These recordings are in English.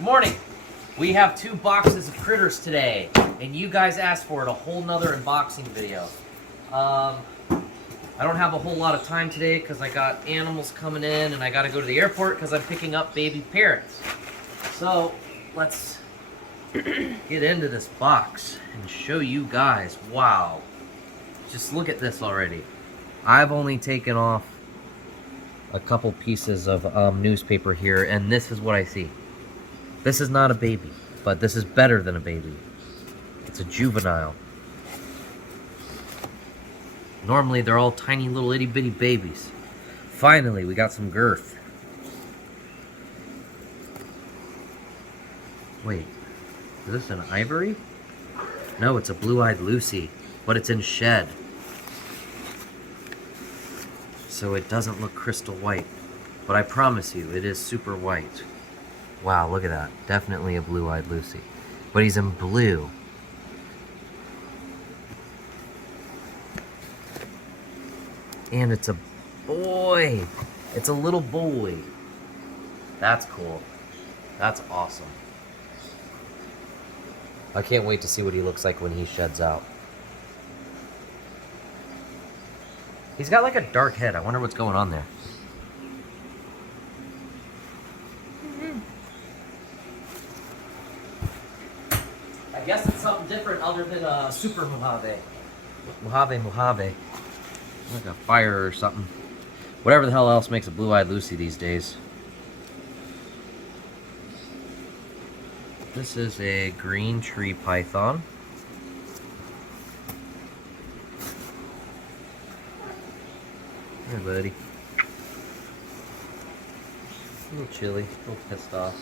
Good morning. We have 2 boxes of critters today, and you guys asked for it, a whole nother unboxing video. I don't have a whole lot of time today because I got animals coming in and I got to go to the airport because I'm picking up baby parrots. So let's get into this box and show you guys. Wow. Just look at this already. I've only taken off a couple pieces of newspaper here, and this is what I see. This is not a baby, but this is better than a baby. It's a juvenile. Normally they're all tiny little itty bitty babies. Finally, we got some girth. Wait, is this an ivory? No, it's a blue-eyed Lucy, but it's in shed. So it doesn't look crystal white, but I promise you, it is super white. Wow, look at that. Definitely a blue-eyed Lucy. But he's in blue. And it's a boy. It's a little boy. That's cool. That's awesome. I can't wait to see what he looks like when he sheds out. He's got like a dark head. I wonder what's going on there. I guess it's something different other than Super Mojave. Mojave. Like a fire or something. Whatever the hell else makes a blue-eyed Lucy these days. This is a green tree python. Hey, buddy. A little chilly, a little pissed off.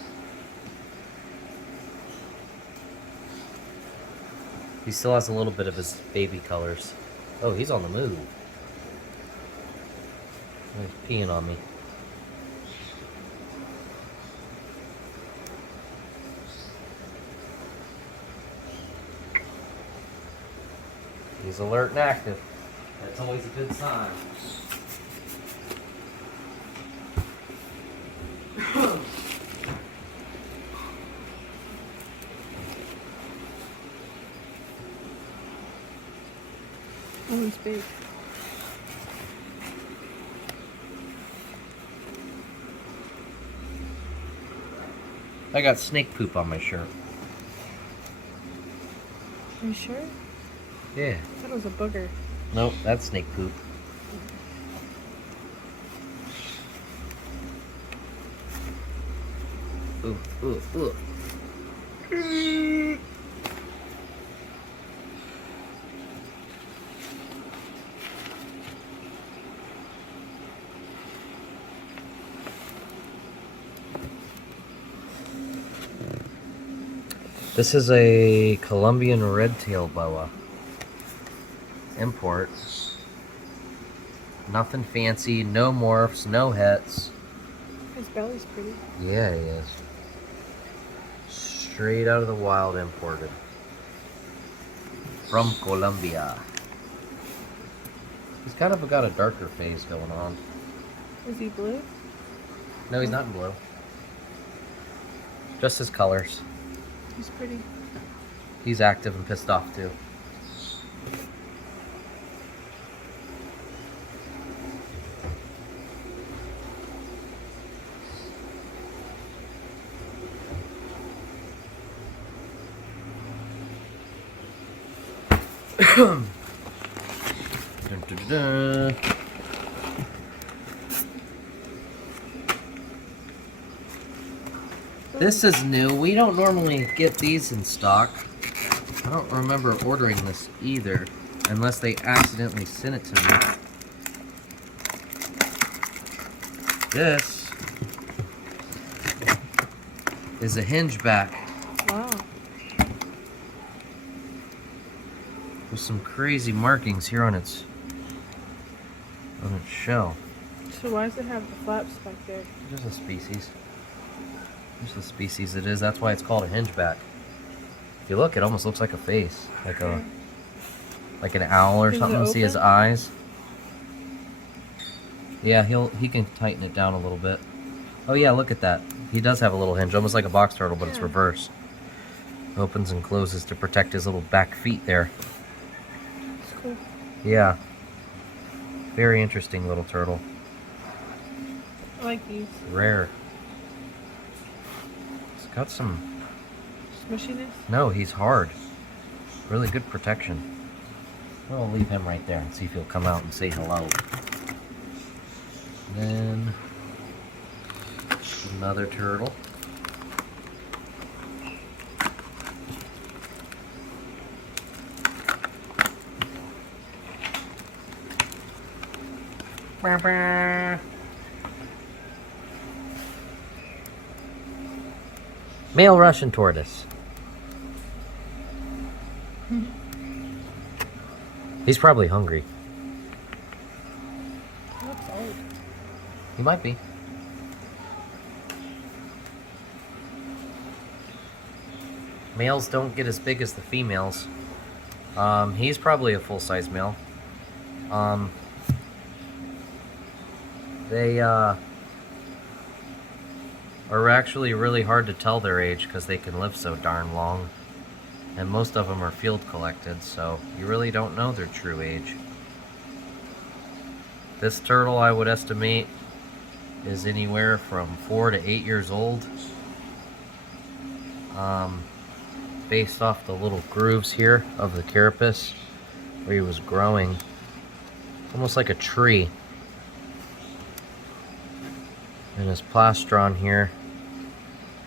He still has a little bit of his baby colors. Oh, he's on the move. He's peeing on me. He's alert and active. That's always a good sign. Oh, it's big. I got snake poop on my shirt. Are you sure? Yeah. I thought it was a booger. Nope, that's snake poop. Ooh. This is a Colombian Red Tail Boa. Import. Nothing fancy, no morphs, no hets. His belly's pretty. Yeah, he is. Straight out of the wild, imported. From Colombia. He's kind of got a darker phase going on. Is he blue? No, he's not in blue. Just his colors. He's pretty. He's active and pissed off too. Dun, dun, dun, dun. This is new. We don't normally get these in stock. I don't remember ordering this either, unless they accidentally sent it to me. This is a hingeback. Wow. With some crazy markings here on its shell. So why does it have the flaps back there? Just a species. Just the species it is. That's why it's called a hingeback. If you look, it almost looks like a face, like an owl or something. See his eyes? Yeah, he can tighten it down a little bit. Oh yeah, look at that. He does have a little hinge, almost like a box turtle, but it's Yeah. reversed. Opens and closes to protect his little back feet there. It's cool. Yeah. Very interesting little turtle. I like these. Rare. It's got some... Smushiness? No, he's hard. Really good protection. I'll leave him right there and see if he'll come out and say hello. Then... another turtle. Male Russian tortoise. He's probably hungry. He looks old. He might be. Males don't get as big as the females. He's probably a full-size male. They are actually really hard to tell their age because they can live so darn long. And most of them are field collected, so you really don't know their true age. This turtle, I would estimate, is anywhere from 4 to 8 years old. Based off the little grooves here of the carapace where he was growing. Almost like a tree. And his plastron here,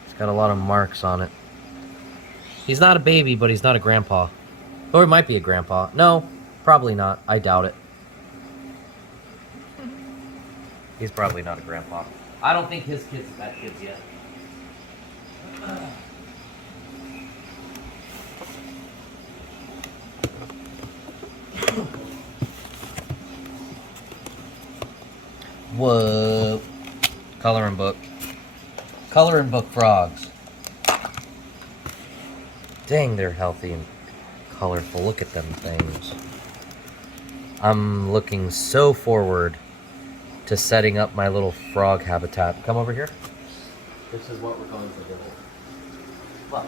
it's got a lot of marks on it. He's not a baby, but he's not a grandpa. Or he might be a grandpa. No, probably not. I doubt it. He's probably not a grandpa. I don't think his kids have had kids yet. Whoa. Coloring book. Coloring book frogs. Dang, they're healthy and colorful. Look at them things. I'm looking so forward to setting up my little frog habitat. Come over here. This is what we're going to do. Look.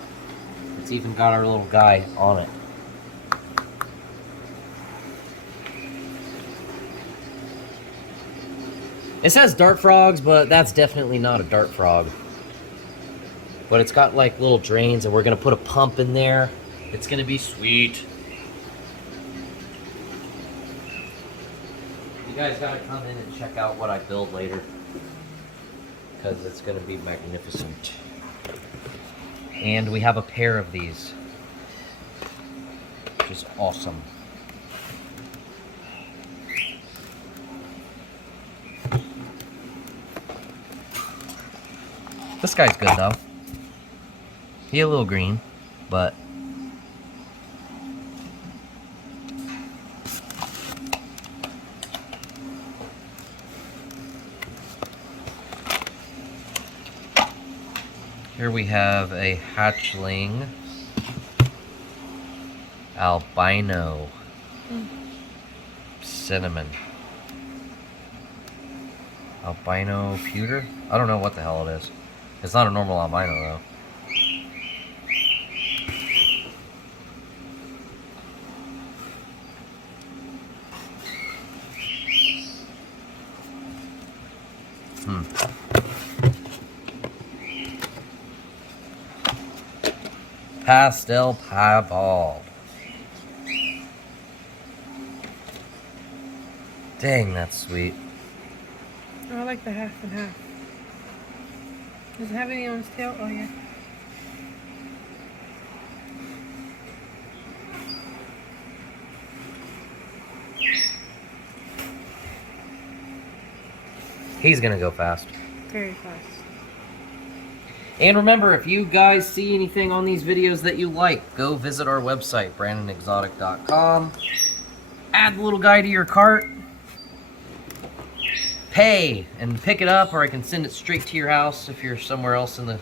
It's even got our little guy on it. It says dart frogs, but that's definitely not a dart frog. But it's got like little drains, and we're gonna put a pump in there. It's gonna be sweet. You guys gotta come in and check out what I build later, because it's gonna be magnificent. And we have a pair of these, which is awesome. This guy's good though. He a little green, but here we have a hatchling albino cinnamon. Albino pewter? I don't know what the hell it is. It's not a normal albino though. Pastel piebald. Dang, that's sweet. Oh, I like the half and half. Does it have any on his tail? Oh, yeah. He's gonna go fast. Very fast. And remember, if you guys see anything on these videos that you like, go visit our website, brandonexotic.com. Add the little guy to your cart. Pay and pick it up, or I can send it straight to your house if you're somewhere else in the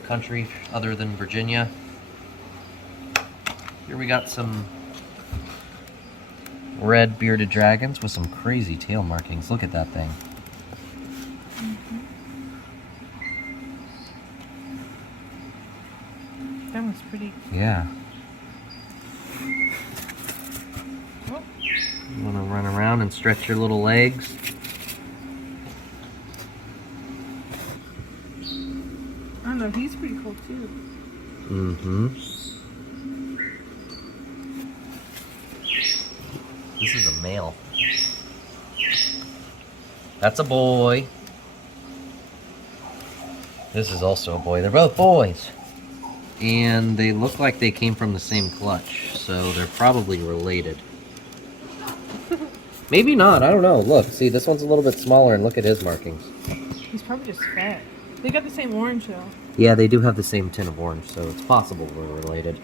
country other than Virginia. Here we got some red bearded dragons with some crazy tail markings. Look at that thing. That one's pretty. Yeah. Oh. You want to run around and stretch your little legs? I don't know, he's pretty cool too. Mm-hmm. This is a male. That's a boy. This is also a boy. They're both boys. And they look like they came from the same clutch, so they're probably related. Maybe not, I don't know. Look, see, this one's a little bit smaller, and look at his markings. He's probably just fat. They got the same orange though. Yeah, they do have the same tint of orange, so it's possible we're related.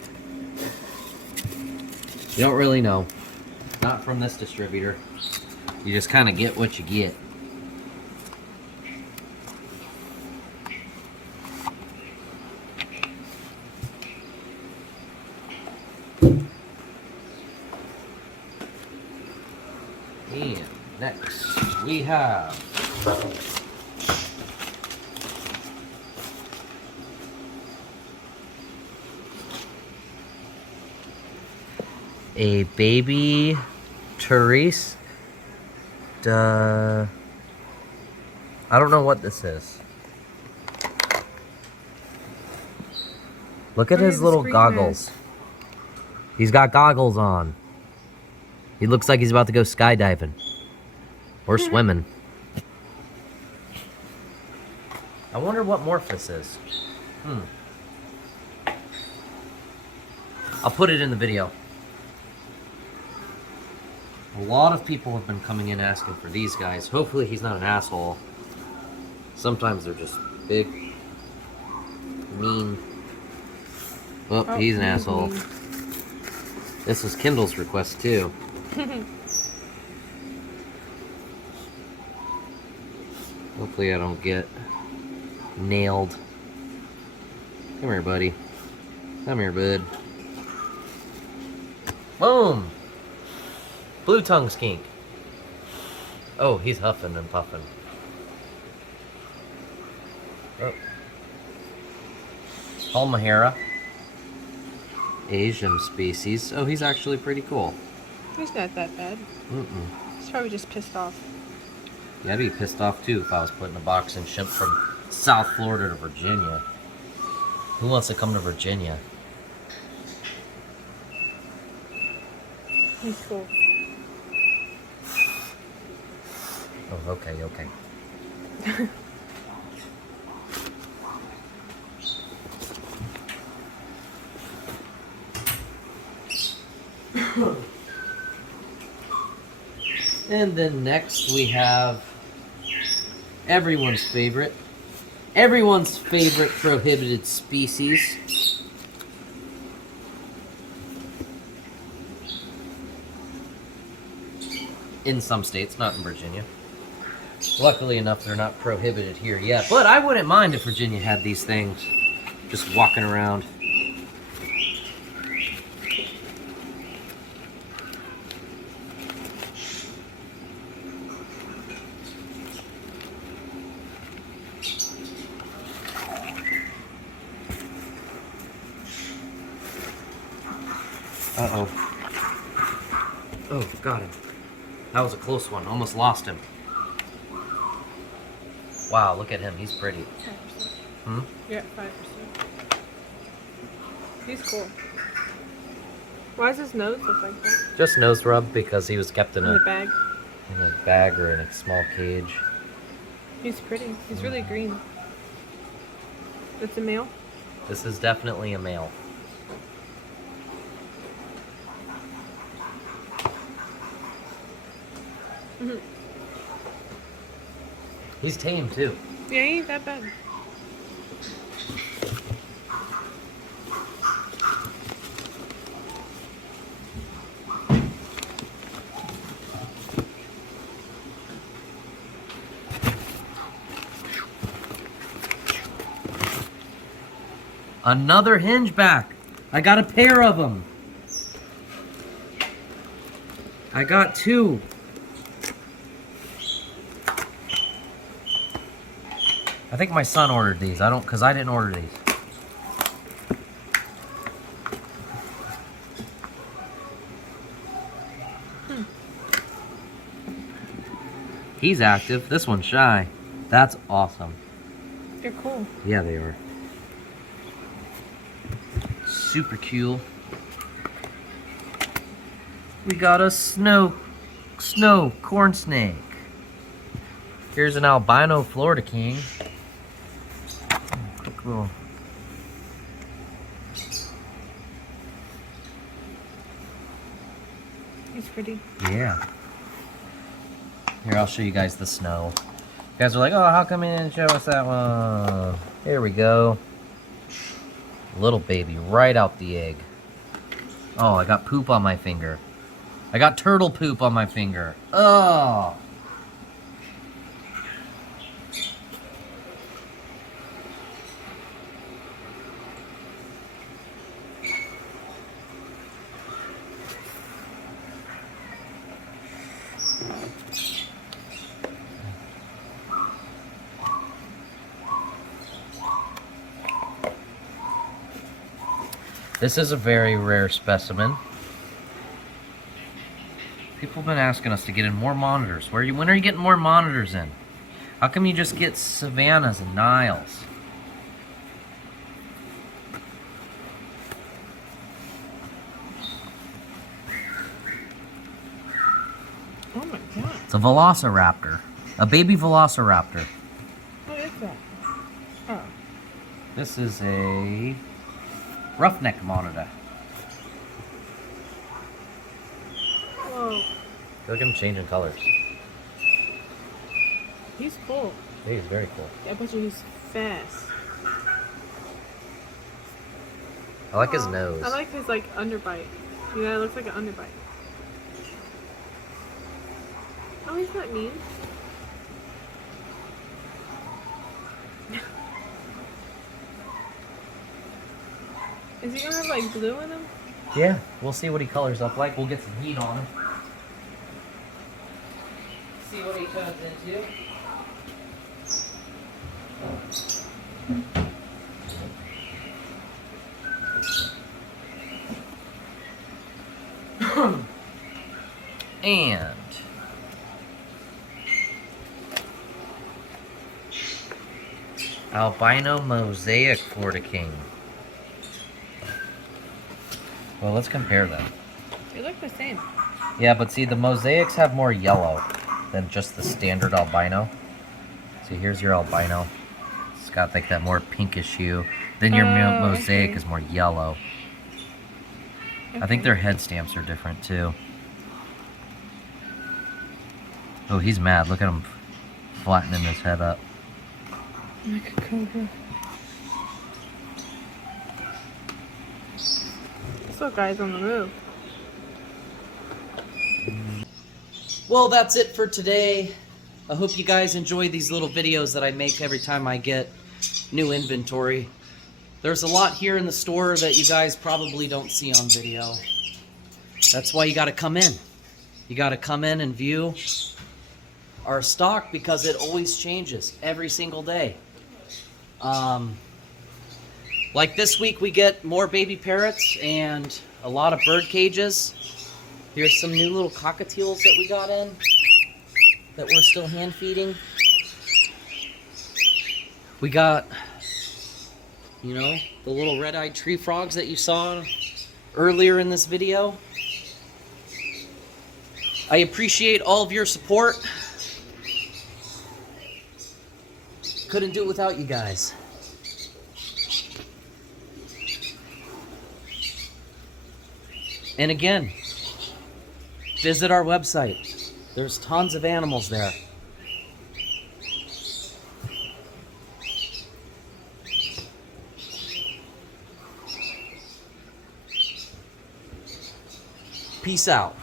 You don't really know. Not from this distributor. You just kind of get what you get. And next we have a baby Tortoise. I don't know what this is. Look at Oh, his he's a little screen goggles. He's got goggles on. He looks like he's about to go skydiving. Or swimming. I wonder what morph this is. I'll put it in the video. A lot of people have been coming in asking for these guys. Hopefully he's not an asshole. Sometimes they're just big, mean. Oh, he's an asshole. mean. This was Kindle's request too. Hopefully I don't get nailed. Come here, buddy. Come here, bud. Boom! Blue tongue skink. Oh, he's huffing and puffing. Oh. Halmahera. Asian species. Oh, he's actually pretty cool. He's not that bad. He's probably just pissed off. Yeah, I'd be pissed off too if I was putting a box and shipped from South Florida to Virginia. Who wants to come to Virginia? He's cool. Oh, okay, okay. And then next we have everyone's favorite prohibited species. In some states, not in Virginia. Luckily enough, they're not prohibited here yet. But I wouldn't mind if Virginia had these things just walking around. Uh-oh. Oh, got him. That was a close one. Almost lost him. Wow, look at him. He's pretty. 5%. You're at 5%. He's cool. Why does his nose look like that? Just nose rub because he was kept in In a a bag. or in a small cage. He's pretty. He's really green. It's a male? This is definitely a male. He's tame too. Yeah, he ain't that bad. Another hingeback. I got a pair of them. I got two. I think my son ordered these. Because I didn't order these. He's active. This one's shy. That's awesome. They're cool. Yeah, they are. Super cool. We got a snow corn snake. Here's an albino Florida king. Quick little. He's pretty. Yeah. Here, I'll show you guys the snow. You guys are like, oh, how come you didn't show us that one? Here we go. Little baby, right out the egg. Oh, I got poop on my finger. I got turtle poop on my finger. Oh. This is a very rare specimen. People have been asking us to get in more monitors. When are you getting more monitors in? How come you just get Savannahs and Niles? Oh my god. It's a Velociraptor. A baby Velociraptor. What is that? Oh. This is a roughneck monitor. Whoa. Look at him changing colors. He's cool. He is very cool. I bet you he's fast. I like his nose. I like his like underbite. Yeah, it looks like an underbite. Oh, he's not mean. Is he gonna have like blue in him? Yeah, we'll see what he colors up like. We'll get some heat on him. See what he turns into. And albino mosaic Florida king. Well, let's compare them. They look the same. Yeah, but see, the mosaics have more yellow than just the standard albino. See, here's your albino. It's got like that more pinkish hue. Then your mosaic okay. is more yellow. I think their head stamps are different too. Oh, he's mad. Look at him flattening his head up. Like a cobra. So guys on the move. Well, that's it for today. I hope you guys enjoy these little videos that I make every time I get new inventory. There's a lot here in the store that you guys probably don't see on video. That's why you gotta come in. You gotta come in and view our stock because it always changes every single day. Like this week we get more baby parrots and a lot of bird cages. Here's some new little cockatiels that we got in that we're still hand feeding. We got, you know, the little red-eyed tree frogs that you saw earlier in this video. I appreciate all of your support. Couldn't do it without you guys. And again, visit our website. There's tons of animals there. Peace out.